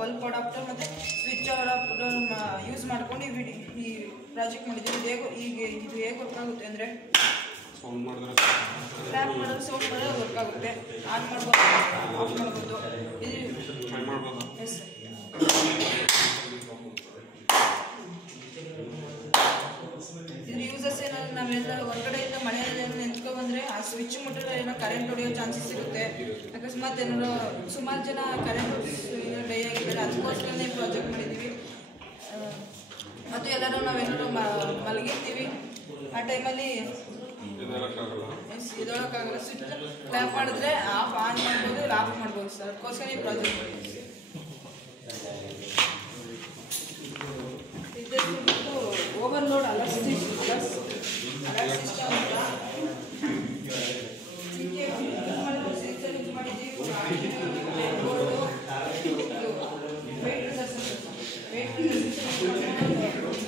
Bulb adapter ಮತ್ತು switch adapter use ಮಾಡ್ಕೊಂಡು ಈ ಪ್ರಾಜೆಕ್ಟ್ ಮಾಡಿದ್ದೀವಿ. ಇದು ಹೇಗೆ ವರ್ಕ್ ಆಗುತ್ತೆ ಅಂದರೆ ಟ್ಯಾಪ್ ಮಾಡಿದ್ರೆ ಸೌಂಡ್ ಮಾಡಿದ್ರೆ ವರ್ಕ್ ಆಗುತ್ತೆ. ಆನ್ ಮಾಡ್ಬೋದು, ಆಫ್ ಮಾಡ್ಬೋದು. ಎಸ್ ಇದು ಯೂಸಸ್ ಏನಾದ್ರು ನಾವೆಲ್ಲ ಹೊರಗಡೆಯಿಂದ ಮಳೆಯಲ್ಲಿ ನಿಂತ್ಕೊ ಬಂದರೆ ಆ ಸ್ವಿಚ್ ಮುಟ್ಟಿದ್ರೆ ಏನೋ ಕರೆಂಟ್ ಹೊಡೆಯೋ ಚಾನ್ಸಸ್ ಇರುತ್ತೆ. ಅಕಸ್ಮಾತ್ ಏನಾದ್ರು ಸುಮಾರು ಜನ ಕರೆಂಟ್ ಡೈ ಆಗಿದ್ದಾರೆ, ಅದಕ್ಕೋಸ್ಕರನೇ ಪ್ರಾಜೆಕ್ಟ್ ಮಾಡಿದ್ದೀವಿ. ಮತ್ತು ಎಲ್ಲರೂ ನಾವೇನಾದ್ರು ಮಲಗಿರ್ತೀವಿ, ಆ ಟೈಮಲ್ಲಿ ಇದೊಳಕ್ಕಾಗಲ್ಲ. ಸ್ವಿಚ್ ಟ್ಯಾಪ್ ಮಾಡಿದ್ರೆ ಆನ್ ಮಾಡ್ಬೋದು, ಇಲ್ಲ ಆಫ್ ಮಾಡ್ಬೋದು ಸರ್. ಅದಕ್ಕೋಸ್ಕರ ಈ ಪ್ರಾಜೆಕ್ಟ್ ಮಾಡಿದ್ದೀವಿ. ಇದು ಓವರ್ಲೋಡ್ ಅಲರ್ಟ್ ಸಿಸ್ಟಮ್ ಅಂತ ಮಾಡಿದ್ದೀವಿ.